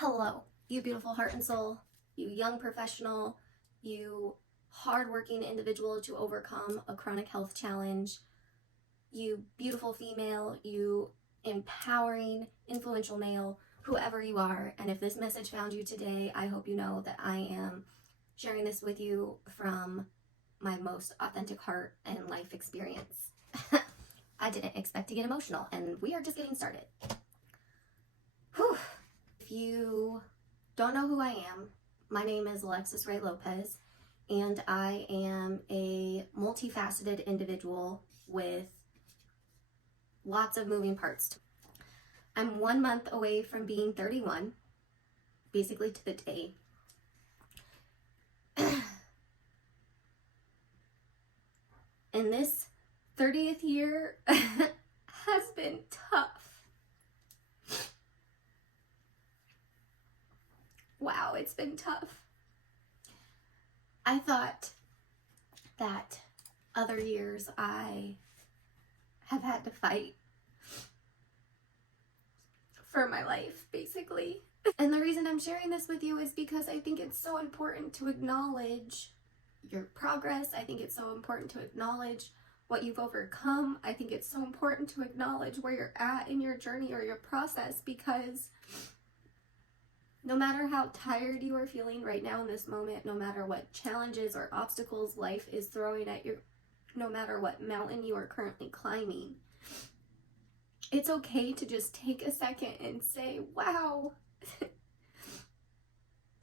Hello, you beautiful heart and soul, you young professional, you hardworking individual to overcome a chronic health challenge, you beautiful female, you empowering, influential male, whoever you are. And if this message found you today, I hope you know that I am sharing this with you from my most authentic heart and life experience. I didn't expect to get emotional, and we are just getting started. Whew. If you don't know who I am, my name is Alexis Ray Lopez, and I am a multifaceted individual with lots of moving parts. I'm 1 month away from being 31, basically to the day. And this 30th year has been tough. Wow, it's been tough. I thought that other years I have had to fight for my life, basically. And the reason I'm sharing this with you is because I think it's so important to acknowledge your progress. I think it's so important to acknowledge what you've overcome. I think it's so important to acknowledge where you're at in your journey or your process, because no matter how tired you are feeling right now in this moment, no matter what challenges or obstacles life is throwing at you, no matter what mountain you are currently climbing, it's okay to just take a second and say, wow,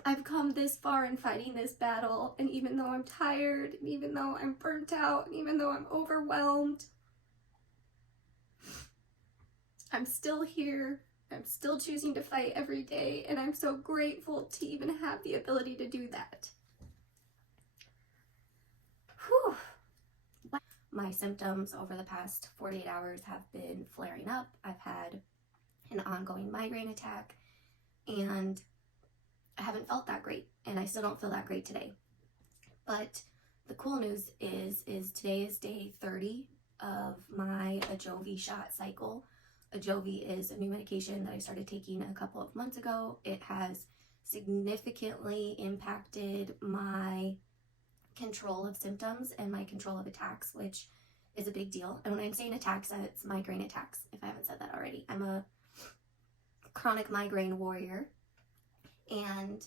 I've come this far in fighting this battle, and even though I'm tired, and even though I'm burnt out, and even though I'm overwhelmed, I'm still here. I'm still choosing to fight every day, and I'm so grateful to even have the ability to do that. Whew. My symptoms over the past 48 hours have been flaring up. I've had an ongoing migraine attack, and I haven't felt that great, and I still don't feel that great today. But the cool news is today is day 30 of my Ajovy shot cycle. Ajovy is a new medication that I started taking a couple of months ago. It has significantly impacted my control of symptoms and my control of attacks, which is a big deal. And when I'm saying attacks, it's migraine attacks, if I haven't said that already. I'm a chronic migraine warrior, and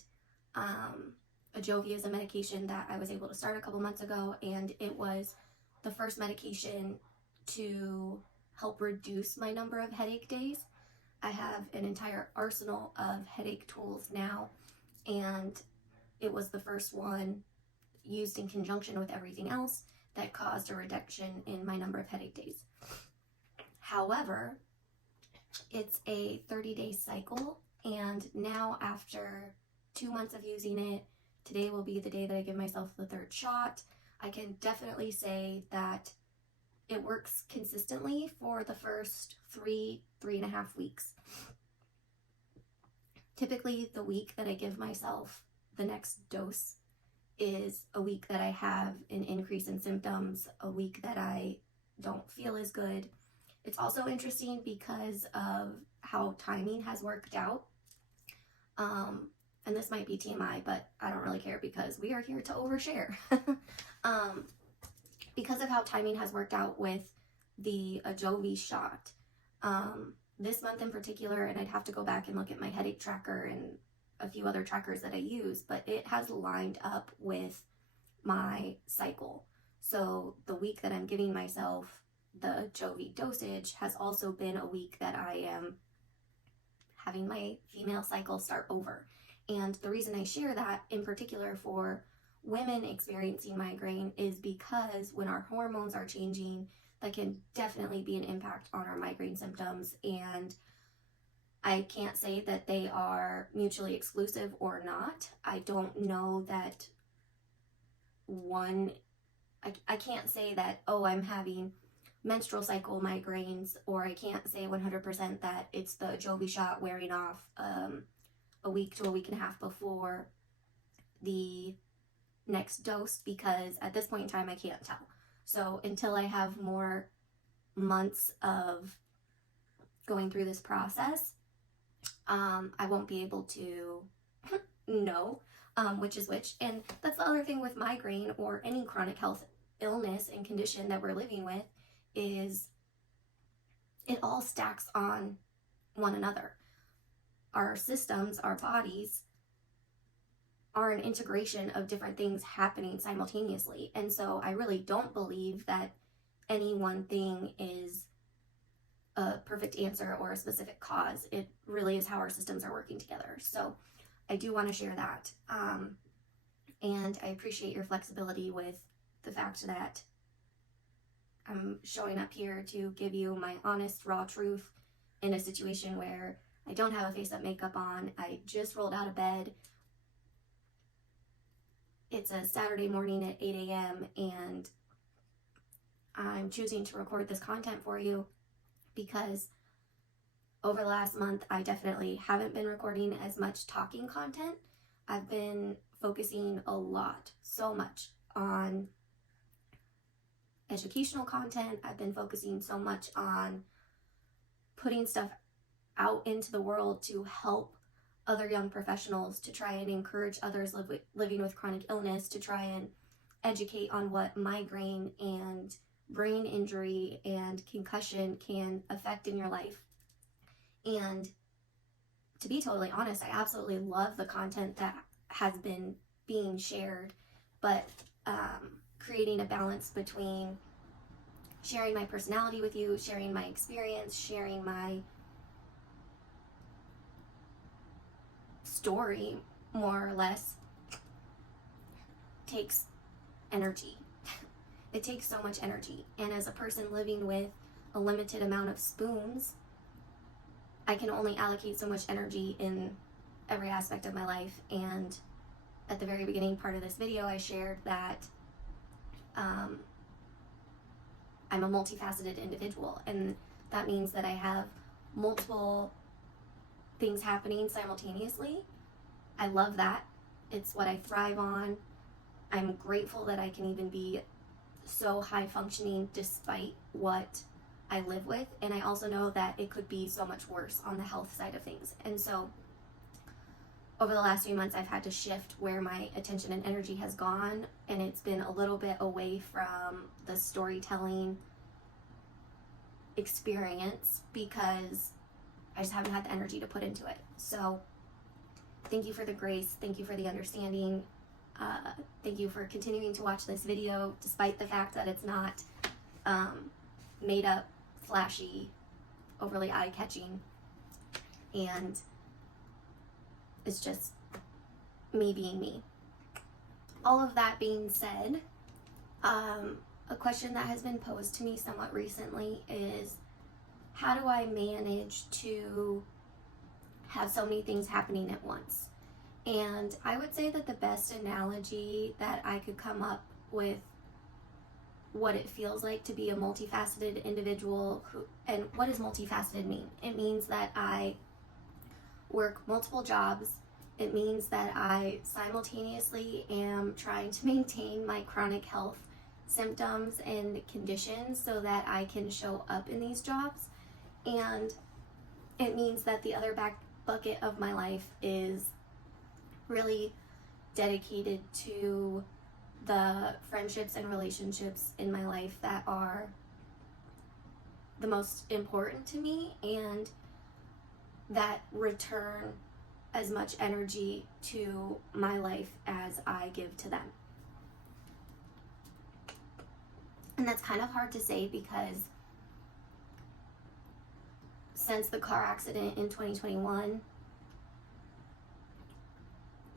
Ajovy is a medication that I was able to start a couple months ago, and it was the first medication to help reduce my number of headache days. I have an entire arsenal of headache tools now, and it was the first one used in conjunction with everything else that caused a reduction in my number of headache days. However, it's a 30-day cycle, and now after 2 months of using it, today will be the day that I give myself the third shot. I can definitely say that it works consistently for the first 3.5 weeks. Typically, the week that I give myself the next dose is a week that I have an increase in symptoms, a week that I don't feel as good. It's also interesting because of how timing has worked out. And this might be TMI, but I don't really care because we are here to overshare. Because of how timing has worked out with the Ajovy shot, this month in particular, and I'd have to go back and look at my headache tracker and a few other trackers that I use, but it has lined up with my cycle. So the week that I'm giving myself the Ajovy dosage has also been a week that I am having my female cycle start over. And the reason I share that in particular for women experiencing migraine is because when our hormones are changing, that can definitely be an impact on our migraine symptoms. And I can't say that they are mutually exclusive or not. I don't know that I can't say that, oh, I'm having menstrual cycle migraines, or I can't say 100% that it's the Ajovy shot wearing off a week to a week and a half before the next dose, because at this point in time I can't tell. So until I have more months of going through this process, I won't be able to know which is which. And that's the other thing with migraine or any chronic health illness and condition that we're living with, is it all stacks on one another. Our systems, our bodies, are an integration of different things happening simultaneously. And so I really don't believe that any one thing is a perfect answer or a specific cause. It really is how our systems are working together. So I do want to share that. And I appreciate your flexibility with the fact that I'm showing up here to give you my honest, raw truth in a situation where I don't have a face-up makeup on. I just rolled out of bed. It's a Saturday morning at 8 a.m. and I'm choosing to record this content for you because over the last month, I definitely haven't been recording as much talking content. I've been focusing a lot, so much on educational content. I've been focusing so much on putting stuff out into the world to help other young professionals, to try and encourage others living with chronic illness, to try and educate on what migraine and brain injury and concussion can affect in your life. And to be totally honest, I absolutely love the content that has been being shared, but creating a balance between sharing my personality with you, sharing my experience, sharing my story, more or less, takes energy. It takes so much energy. And as a person living with a limited amount of spoons, I can only allocate so much energy in every aspect of my life. And at the very beginning part of this video, I shared that I'm a multifaceted individual, and that means that I have multiple things happening simultaneously. I love that. It's what I thrive on. I'm grateful that I can even be so high functioning despite what I live with, and I also know that it could be so much worse on the health side of things. And so over the last few months, I've had to shift where my attention and energy has gone, and it's been a little bit away from the storytelling experience because I just haven't had the energy to put into it. So thank you for the grace. Thank you for the understanding. Thank you for continuing to watch this video despite the fact that it's not made up, flashy, overly eye-catching, and it's just me being me. All of that being said, a question that has been posed to me somewhat recently is, how do I manage to have so many things happening at once? And I would say that the best analogy that I could come up with what it feels like to be a multifaceted individual and what does multifaceted mean? It means that I work multiple jobs. It means that I simultaneously am trying to maintain my chronic health symptoms and conditions so that I can show up in these jobs. And it means that the other back bucket of my life is really dedicated to the friendships and relationships in my life that are the most important to me and that return as much energy to my life as I give to them. And that's kind of hard to say because since the car accident in 2021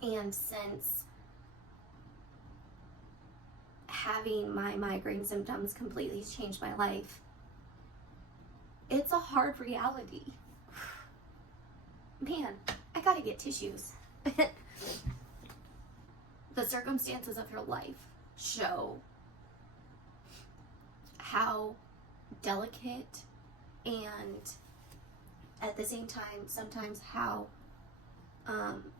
and since having my migraine symptoms completely changed my life, it's a hard reality. Man, I gotta get tissues. The circumstances of your life show how delicate and at the same time sometimes how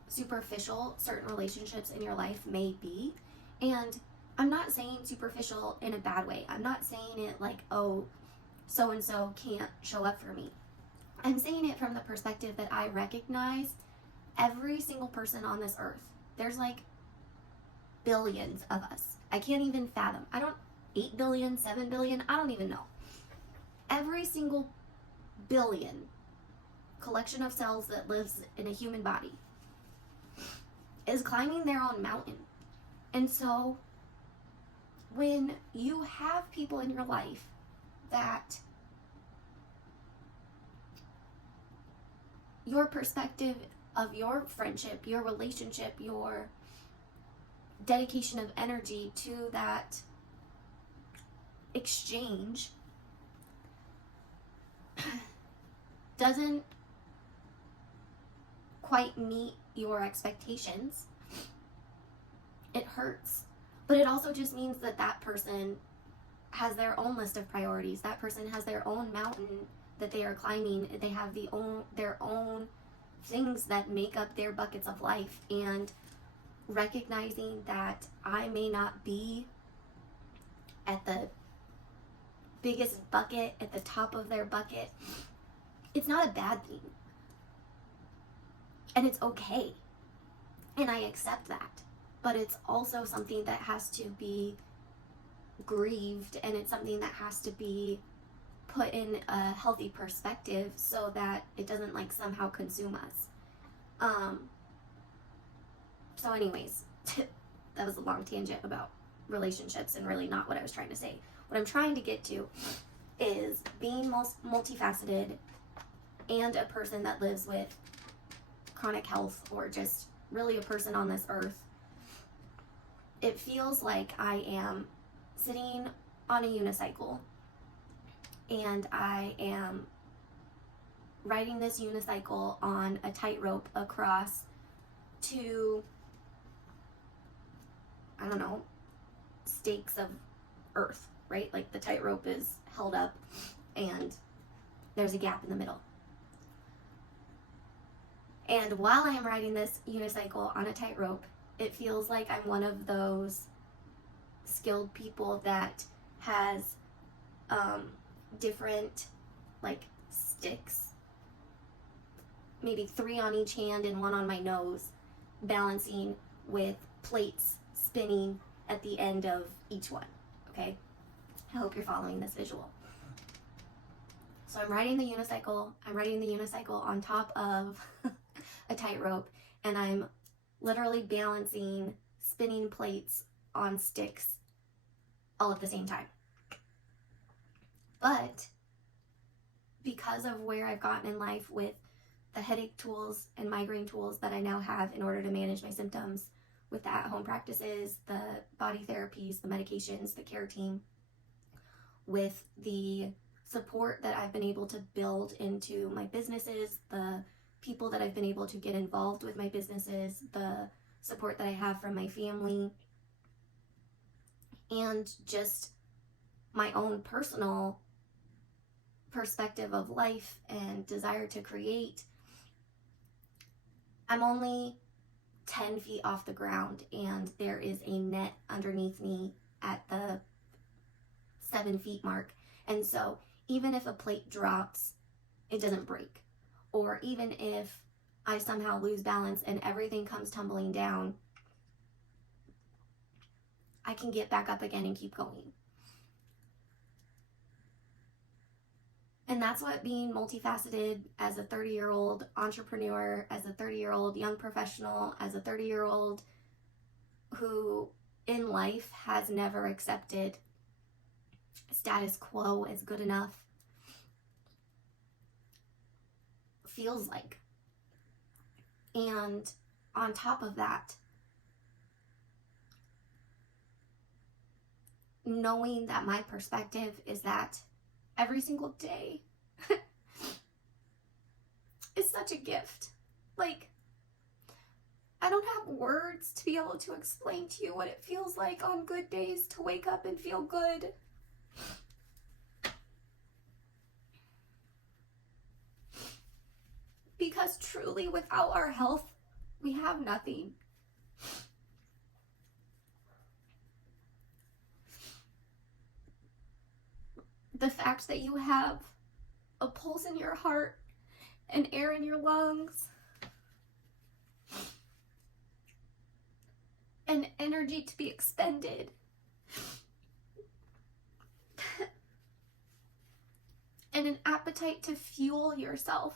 superficial certain relationships in your life may be. And I'm not saying superficial in a bad way. I'm not saying it like, oh, so-and-so can't show up for me. I'm saying it from the perspective that I recognize every single person on this earth. There's like billions of us. I can't even fathom. 8 billion, 7 billion, I don't even know. Every single billion collection of cells that lives in a human body is climbing their own mountain. And so when you have people in your life that your perspective of your friendship, your relationship, your dedication of energy to that exchange doesn't quite meet your expectations, it hurts. But it also just means that that person has their own list of priorities. That person has their own mountain that they are climbing. They have their own things that make up their buckets of life. And recognizing that I may not be at the biggest bucket, at the top of their bucket, it's not a bad thing. And it's okay. And I accept that. But it's also something that has to be grieved, and it's something that has to be put in a healthy perspective so that it doesn't like somehow consume us. So anyways, that was a long tangent about relationships and really not what I was trying to say. What I'm trying to get to is being multifaceted and a person that lives with chronic health, or just really a person on this earth. It feels like I am sitting on a unicycle and I am riding this unicycle on a tightrope across two, I don't know, stakes of earth, right? Like the tightrope is held up and there's a gap in the middle. And while I am riding this unicycle on a tightrope, it feels like I'm one of those skilled people that has different like sticks, maybe 3 on each hand and 1 on my nose, balancing with plates spinning at the end of each one. Okay, I hope you're following this visual. So I'm riding the unicycle on top of a tightrope, and I'm literally balancing spinning plates on sticks all at the same time. But because of where I've gotten in life with the headache tools and migraine tools that I now have in order to manage my symptoms, with the at-home practices, the body therapies, the medications, the care team, with the support that I've been able to build into my businesses, the people that I've been able to get involved with my businesses, the support that I have from my family, and just my own personal perspective of life and desire to create, I'm only 10 feet off the ground, and there is a net underneath me at the 7 feet mark. And so even if a plate drops, it doesn't break. Or even if I somehow lose balance and everything comes tumbling down, I can get back up again and keep going. And that's what being multifaceted as a 30-year-old entrepreneur, as a 30-year-old young professional, as a 30-year-old who in life has never accepted status quo as good enough, feels like. And on top of that, knowing that my perspective is that every single day is such a gift. Like, I don't have words to be able to explain to you what it feels like on good days to wake up and feel good. Because truly, without our health, we have nothing. The fact that you have a pulse in your heart and air in your lungs and energy to be expended. And an appetite to fuel yourself.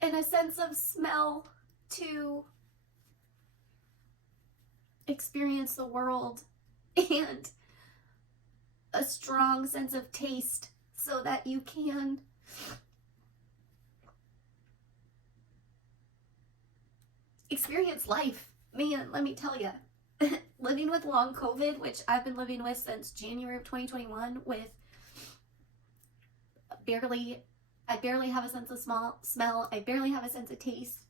And a sense of smell to experience the world, and a strong sense of taste so that you can experience life. Man, let me tell you, living with long COVID, which I've been living with since January of 2021, with I barely have a sense of smell, I barely have a sense of taste.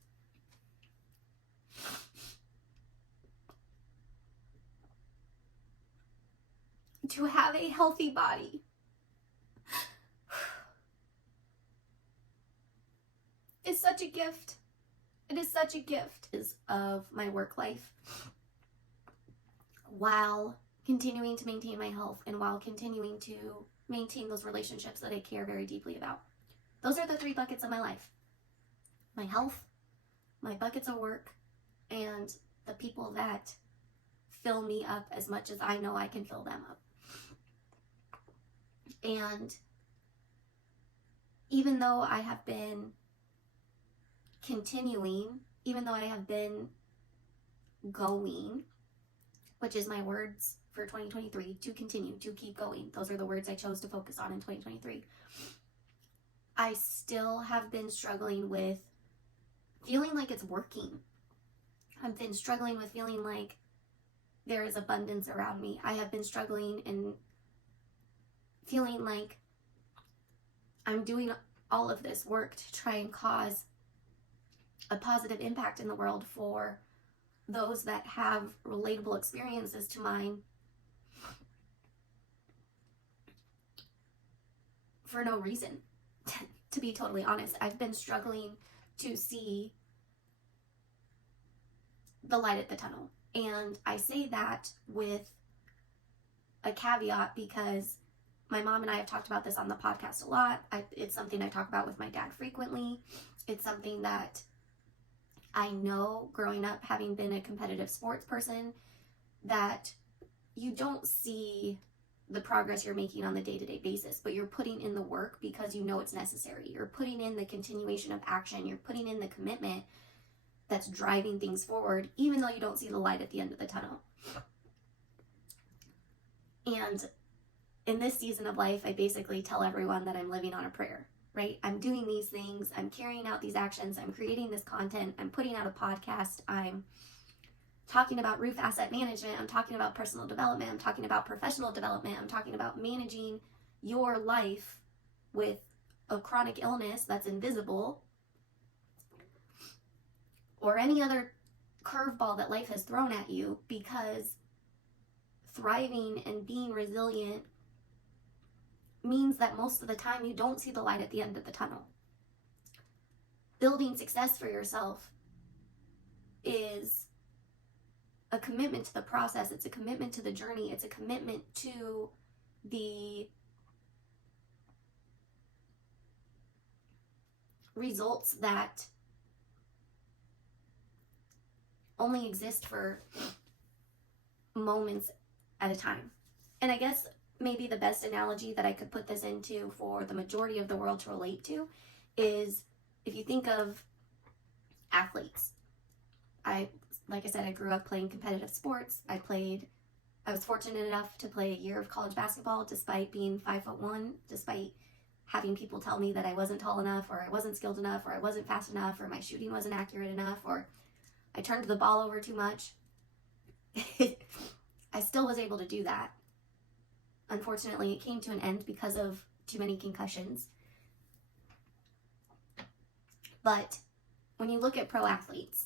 To have a healthy body is such a gift. It is such a gift of my work life, while continuing to maintain my health and while continuing to maintain those relationships that I care very deeply about. Those are the 3 buckets of my life: my health, my buckets of work, and the people that fill me up as much as I know I can fill them up. And even though I have been going, which is my words for 2023, to continue, to keep going. Those are the words I chose to focus on in 2023. I still have been struggling with feeling like it's working. I've been struggling with feeling like there is abundance around me. I have been struggling and feeling like I'm doing all of this work to try and cause a positive impact in the world for those that have relatable experiences to mine, for no reason. To be totally honest, I've been struggling to see the light at the tunnel. And I say that with a caveat because my mom and I have talked about this on the podcast a lot. It's something I talk about with my dad frequently. It's something that I know growing up, having been a competitive sports person, that you don't see the progress you're making on the day-to-day basis, but you're putting in the work because you know it's necessary. You're putting in the continuation of action. You're putting in the commitment that's driving things forward, even though you don't see the light at the end of the tunnel. And in this season of life, I basically tell everyone that I'm living on a prayer, right? I'm doing these things. I'm carrying out these actions. I'm creating this content. I'm putting out a podcast. I'm talking about roof asset management. I'm talking about personal development. I'm talking about professional development. I'm talking about managing your life with a chronic illness that's invisible, or any other curveball that life has thrown at you, because thriving and being resilient means that most of the time you don't see the light at the end of the tunnel. Building success for yourself is a commitment to the process. It's a commitment to the journey. It's a commitment to the results that only exist for moments at a time. And I guess maybe the best analogy that I could put this into for the majority of the world to relate to is, if you think of athletes. Like I said, I grew up playing competitive sports. I was fortunate enough to play a year of college basketball despite being 5'1", despite having people tell me that I wasn't tall enough, or I wasn't skilled enough, or I wasn't fast enough, or my shooting wasn't accurate enough, or I turned the ball over too much. I still was able to do that. Unfortunately, it came to an end because of too many concussions. But when you look at pro athletes,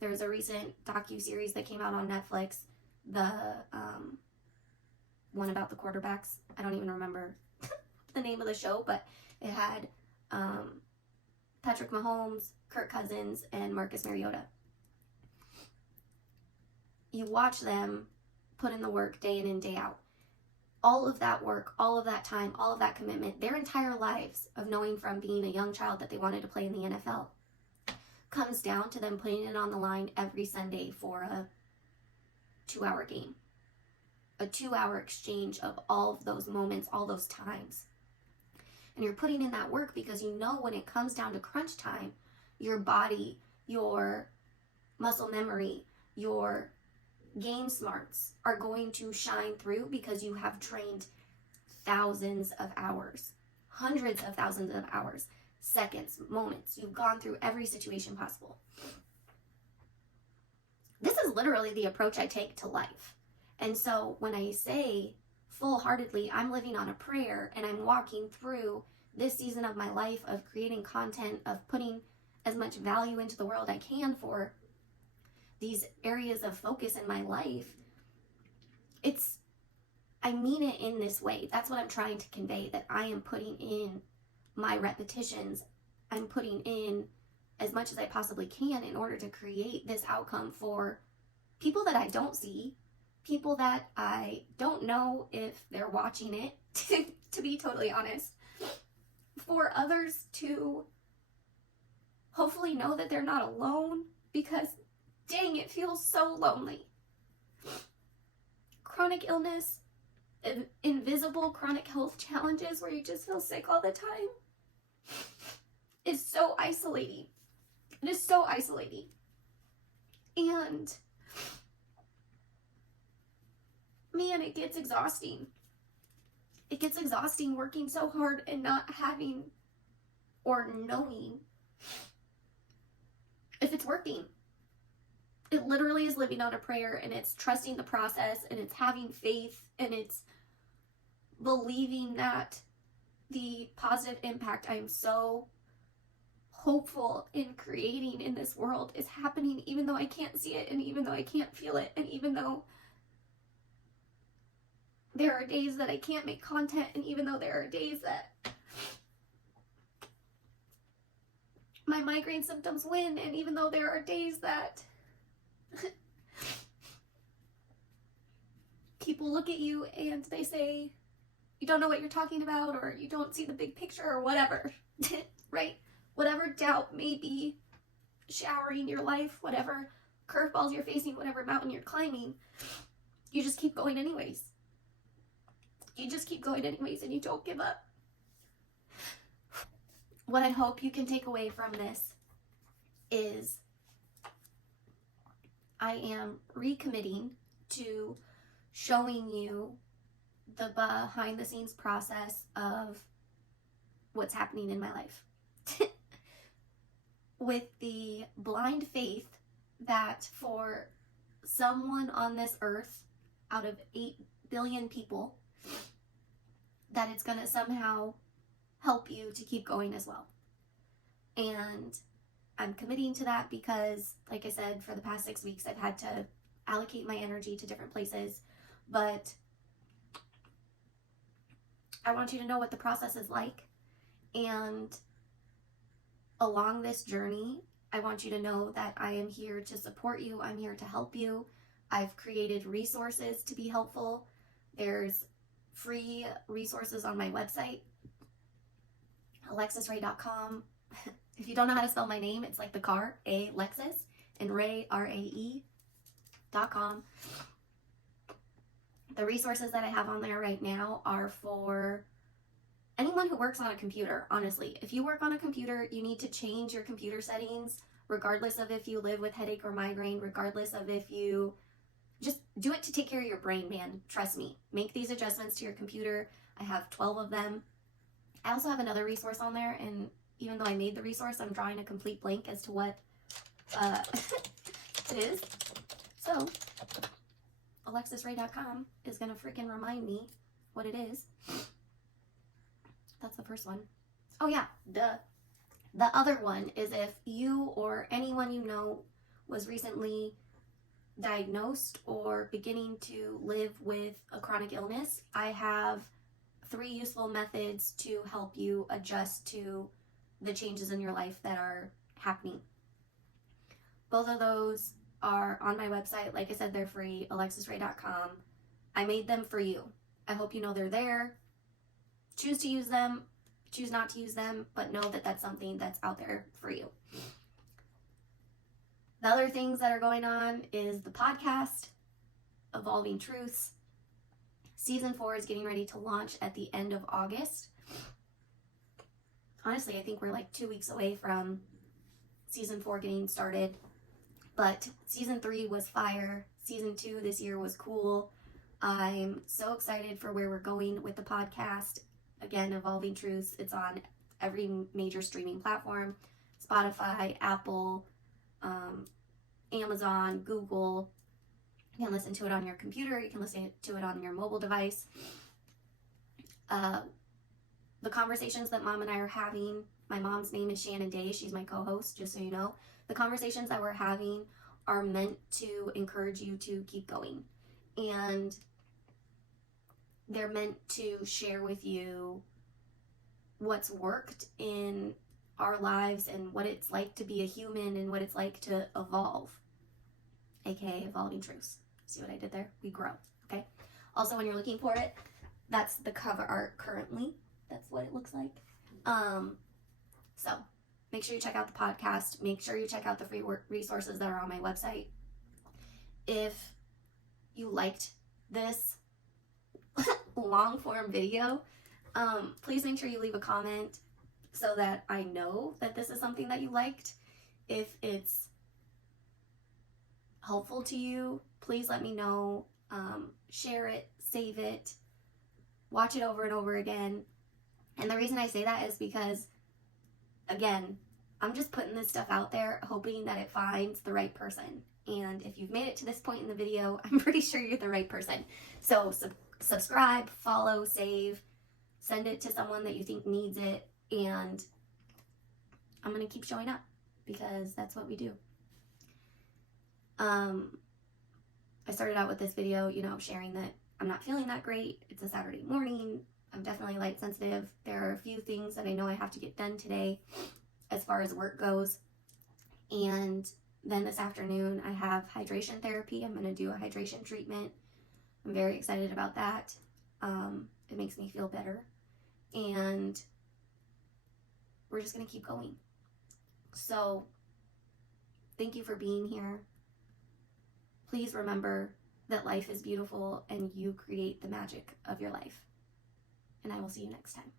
there was a recent docu-series that came out on Netflix, the one about the quarterbacks. I don't even remember the name of the show, but it had Patrick Mahomes, Kirk Cousins, and Marcus Mariota. You watch them put in the work day in and day out. all of that work, all of that time, all of that commitment, their entire lives of knowing from being a young child that they wanted to play in the NFL comes down to them putting it on the line every Sunday for a 2-hour game, a 2-hour exchange of all of those moments, all those times. And you're putting in that work because you know when it comes down to crunch time, your body, your muscle memory, your game smarts are going to shine through because you have trained thousands of hours, hundreds of thousands of hours, seconds, moments. You've gone through every situation possible. This is literally the approach I take to life. And so when I say full-heartedly, I'm living on a prayer and I'm walking through this season of my life of creating content, of putting as much value into the world I can for these areas of focus in my life, I mean it in this way. That's what I'm trying to convey, that I am putting in my repetitions. I'm putting in as much as I possibly can in order to create this outcome for people that I don't see, people that I don't know if they're watching it, to be totally honest, for others to hopefully know that they're not alone, because dang, it feels so lonely. Chronic illness, invisible chronic health challenges where you just feel sick all the time is so isolating. It is so isolating. And man, it gets exhausting. It gets exhausting working so hard and not having or knowing if it's working. It literally is living on a prayer, and it's trusting the process, and it's having faith, and it's believing that the positive impact I am so hopeful in creating in this world is happening, even though I can't see it, and even though I can't feel it, and even though there are days that I can't make content, and even though there are days that my migraine symptoms win, and even though there are days that people look at you and they say, you don't know what you're talking about, or you don't see the big picture, or whatever, right? Whatever doubt may be showering your life, whatever curveballs you're facing, whatever mountain you're climbing, you just keep going anyways. You just keep going anyways, and you don't give up. What I hope you can take away from this is I am recommitting to showing you the behind the scenes process of what's happening in my life. With the blind faith that for someone on this earth out of 8 billion people, that it's going to somehow help you to keep going as well. And I'm committing to that because, like I said, for the past 6 weeks, I've had to allocate my energy to different places. But I want you to know what the process is like. And along this journey, I want you to know that I am here to support you. I'm here to help you. I've created resources to be helpful. There's free resources on my website, alexisray.com. If you don't know how to spell my name, it's like the car, Alexis, and Ray, RAE.com. The resources that I have on there right now are for anyone who works on a computer, honestly. If you work on a computer, you need to change your computer settings, regardless of if you live with headache or migraine, regardless of if you just do it to take care of your brain, man. Trust me. Make these adjustments to your computer. I have 12 of them. I also have another resource on there, and even though I made the resource, I'm drawing a complete blank as to what it is. So, alexisray.com is going to freaking remind me what it is. That's the first one. Oh yeah, the other one is if you or anyone you know was recently diagnosed or beginning to live with a chronic illness, I have 3 useful methods to help you adjust to the changes in your life that are happening. Both of those are on my website. Like I said, they're free, alexisray.com. I made them for you. I hope you know they're there. Choose to use them, choose not to use them, but know that that's something that's out there for you. The other things that are going on is the podcast, Evolving Truths. Season 4 is getting ready to launch at the end of August. Honestly, I think we're like 2 weeks away from season 4 getting started. But season 3 was fire. Season 2 this year was cool. I'm so excited for where we're going with the podcast. Again, Evolving Truths. It's on every major streaming platform. Spotify, Apple, Amazon, Google. You can listen to it on your computer. You can listen to it on your mobile device. The conversations that Mom and I are having, my mom's name is Shannon Day. She's my co-host, just so you know. The conversations that we're having are meant to encourage you to keep going. And they're meant to share with you what's worked in our lives and what it's like to be a human and what it's like to evolve, aka Evolving Truths. See what I did there? We grow, okay? Also, when you're looking for it, that's the cover art currently. That's what it looks like. So make sure you check out the podcast. Make sure you check out the free resources that are on my website. If you liked this long form video, please make sure you leave a comment so that I know that this is something that you liked. If it's helpful to you, please let me know. Share it, save it, watch it over and over again. And the reason I say that is because, again, I'm just putting this stuff out there hoping that it finds the right person. And if you've made it to this point in the video, I'm pretty sure you're the right person. So subscribe, follow, save, send it to someone that you think needs it, and I'm going to keep showing up because that's what we do. I started out with this video, sharing that I'm not feeling that great. It's a Saturday morning. I'm definitely light sensitive. There are a few things that I know I have to get done today as far as work goes. And then this afternoon I have hydration therapy. I'm going to do a hydration treatment. I'm very excited about that. It makes me feel better. And we're just going to keep going. So thank you for being here. Please remember that life is beautiful and you create the magic of your life. And I will see you next time.